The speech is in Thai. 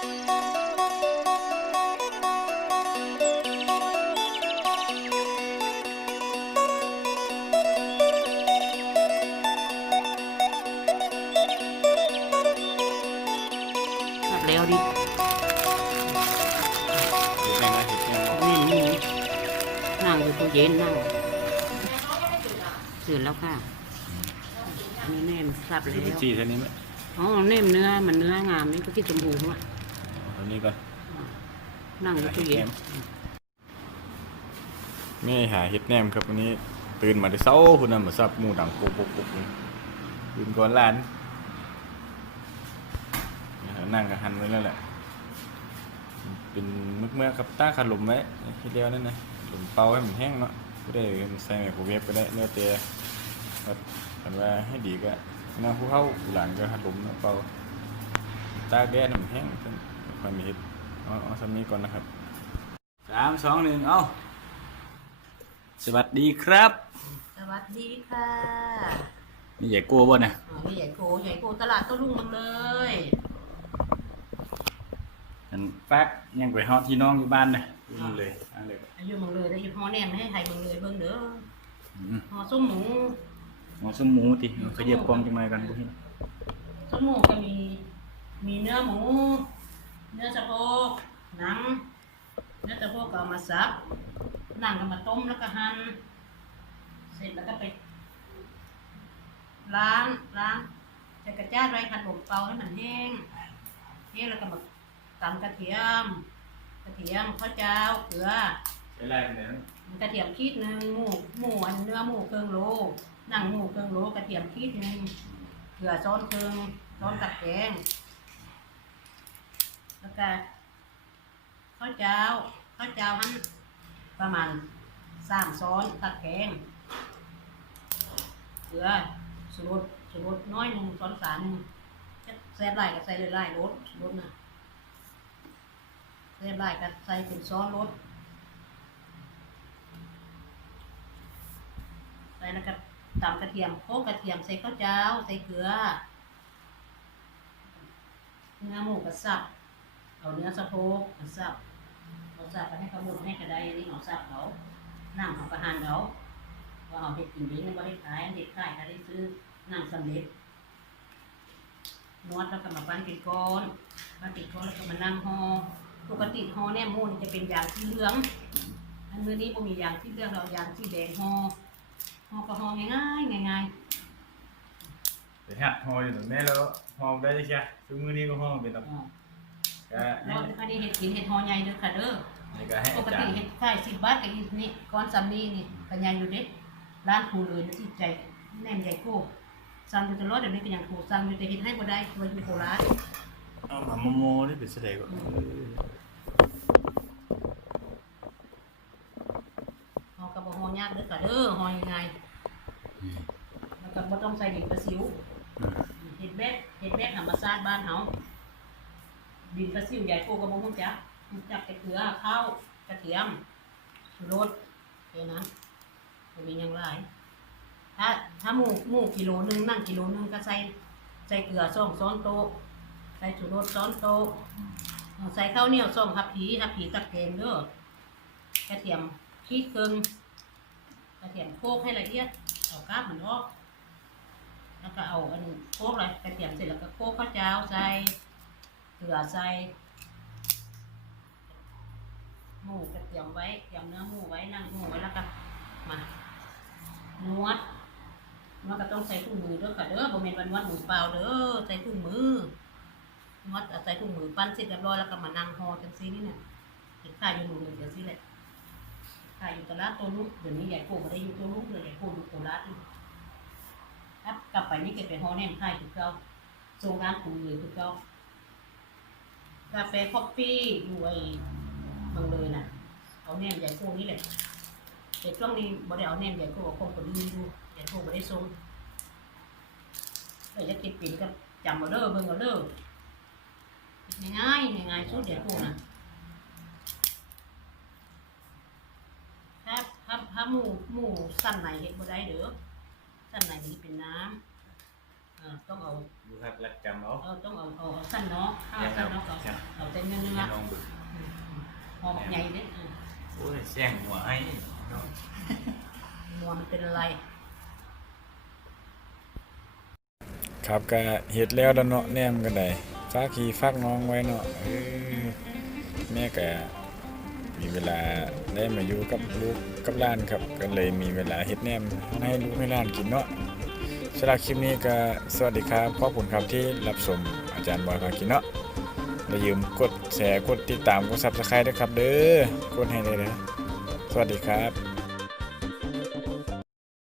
แล้วดิเห็แมงละเห็ดแมงละนี่งอยู่ตู้เย็นนั่งตื่นแล้วค่ะมีเน่มสับแล้วจีเท่านี้ไหมอ๋อเน่มเนื้อมันเนื้องามนี่ก็ที่จมพูมาก ตอนนี้ก่อนนั่งอยู่ตู้เย็นแม่หาเห็ดแหนมครับวันนี้ ตื่นมาได้เช้าพุ่นน่ะมาซับหมูดังปุกปุกปุกเลยตื่นก่อนร้านนั่งกับหันไว้แล้วแหละ เป็นมึกเมื่อกับต้าขัดลมไว้ทีเดียวนั่นนะลมเป่าให้มันแห้งเนาะก็ได้ใส่ไมโครเวฟก็ได้เนื้อเตะครับกันว่าให้ดีก็น้ำผู้เข้าหลังก็ขัดลมเนาะเป่าตากแดดให้มันแห้ง จนค่อยมีเห็ดเอาเอาสำนี้ก่อนนะครับสามสองหนึ่งเอาสวัสดีครับสวัสดีค่ะนี่ใหญ่กลัวบ่เนี่ยอ๋อนี่ใหญ่โกใหญ่โกตลาดโต้รุ่งมันเลยอันแป๊กยังไปฮอดที่น้องอยู่บ้านเนี่ยเลยเอันเลยอายุมึงเลยได้ยินฮอแนมให้ไทยมึงเลยเบิ่งเด้ออืมฮอส้มหมูหมอสมหมูติขยับกล้องจังไรกันพวกนี้ส้มหมูก็มี มีเนื้อหมู เนื้อสะโพกหนัง เนื้อสะโพกก็เอามาสับหนังก็มาต้มแล้วก็หั่นเสร็จแล้วก็ไปล้างล้างใส่กระจาดไว้ขัดลมเปล่าให้มันแห้งแห้งแล้วก็มาตำกระเทียม กระเทียมข้าวเจ้าเกลือใช้ไรกันเนี่ยกระเทียมขีดหนึ่งหมูหมูอันเนื้อหมูเครื่องโลหนังหมูเครื่องโลกระเทียมขีดหนึ่งเกลือซ้อนเครื่องซ้อนตัดแกง แล้วก็ข้าวเจ้าข้าวเจ้าหันประมาณสามซ้อนตัดแกงเกลือสูรสสูรน้อยหนึ่งซ้อนสามหนึ่งแซ่บไรก็ใส่เลยไรรสรสนะแซ่บไรก็ใส่เป็นซ้อนรสใส่แล้วก็ตำกระเทียมโคกระเทียมใส่ข้าวเจ้าใส่เกลือเนื้อหมูกระสับ เอาเนื้อสะโพกกระสับเอาสับไปให้เขาหมุนให้กระไดนี่เอาสับเขานั่งเอากระหันเขาว่าเอาเห็ดกินดีนี่ว่าได้ขายเห็ดขายเขาได้ซื้อนั่งสำเร็จนวดแล้วก็มาปั้นเป็นก้อนปั้นเป็นก้อนแล้วก็มานั่งห่อปกติห่อแน่หมูนี่จะเป็นยางที่เหลือง อันมือนี้ผมมียางที่เหลืองเรายางที่แดงห่อห่อก็ห่อง่ายๆง่ายเดี๋ยวฮะฮออยู่ตรงนี้แล้วฮอได้ใช่ไหมทุกมือนี้ก็ฮอเป็นแบบ ๆอ๋อก็แล้วอันนี้เห็ดกินเห็ดห่อใหญ่เด้อค่ะเด้อนี่ก็ให้ปอากจาติรย์เห็ดขายสิบบาทกับอีนี่ก้อนซัมนี่นี่กันใหญ่อยู่เด็ร้านครูเลยนะที่ใจแน่นใหญ่โก้สั่งอยู่ตลอดเดี๋ยวนี้ก็ยังครูสั่งอยู่แต่เห็ดให้บ่ได้ตัวอยู่โคราชเอาหมาโมโมนี่เป็นแสดงก่อนห่อกับบ่ห่อยากเด้อค่ะเด้อห่อง่ายๆแล้วก็บ่ต้องใส่ดินประสิว เห็ดแบกเห็ดแบกธรรมชาติบ้านเฮา ดินประสิวใหญ่โก้ก็บ่ฮู้จักรู้จักแต่เกลือข้าวกระเทียมชูรสแค่นั้นบ่มีหยังหลายถ้าถ้าหมูหมูกิโลหนึงนั่งกิโลหนึงก็ใส่ใส่เกลือสองช้อนโต๊ะใส่ชูรสช้อนโต๊ะใส่ข้าวเหนียวสองทัพผีทัพผีตักแกงเด้อกระเทียมขี้เกิงกระเทียมโคกให้ละเอียดเอากาบมันออกแล้วก็เอาอันโคกอะไรกระเทียมเสร็จแล้วก็โคกข้าวเจ้าใส่ ลือใส่หมูกระเทียมไว้เตรียมเนื้อหมูไว้นั่งหมูไว้แล้วก็มานวดนวดก็ต้องใส่ถุงมือด้วยค่ะเด้อบ่แม่นว่านวดมือเปล่าเด้อใส่ถุงมือนวดใส่ถุงมือปั้นเสร็จเรียบร้อยแล้วก็มานั่งห่อจังซี่นี่เนี่ยเห็นขายอยู่หมู่หนึงจังซี่แหละขายอยู่ตลาดตัวลูกเดี๋ยวนี้ใหญ่โกบ่ได้อยู่ตัวลูกเลยใหญ่โกอยู่โคราชนี่ครับกลับไปนี่เก็บไปห่อแหนมขายคือเก่าส่งร้านคุณเลยคือเก่า กาแฟคอฟฟี่อยู่ไอ้เมืองเลยน่ะ เอาแนมใหญ่โกนี่แหละแต่ช่วงนี้บ่ได้เอาแนมใหญ่โตคงก็ดีอยู่ใหญ่โตบ่ได้ส่งแต่จะก็บปิ่นก็จำเอาเด้อเบิ่งเอาเด้อง่ายๆง่ายๆสุดใหญ่โตนะถ้าถ้าถ้าหมูหมูสั้นไหนเฮ็ดบ่ได้เด้อสั้นไหนนี่เป็นน้ำ อ่อต้องเอาดูครับรักจำเอาเอาต้องเอาเอาเอาสั้นเนาะถ้าเอาสั้นเนาะก็เอาแต่เนื้อเนื้อลองดูหอมใหญ่เด้อเออโอ้ยแซงหัวให้นัวมันเป็นอะไรครับก็เฮ็ดแล้วแล้วเนาะแหนมก็ได้ฝากขี่ฝากน้องไว้เนาะเออแม่ก็มีเวลาได้มาอยู่กับลูกกับหล้านครับ ก็เลยมีเวลาเฮ็ดแหนมให้ลูกให้หล้านกินเนาะ สำหรับคลิปนี้ก็สวัสดีครับขอบคุณครับที่รับชมอาจารย์บอยพากินเนาะอย่าลืมกดแชร์กดติดตามกดซับสไครต์ด้วยครับเด้อกดให้เลยนะสวัสดีครับ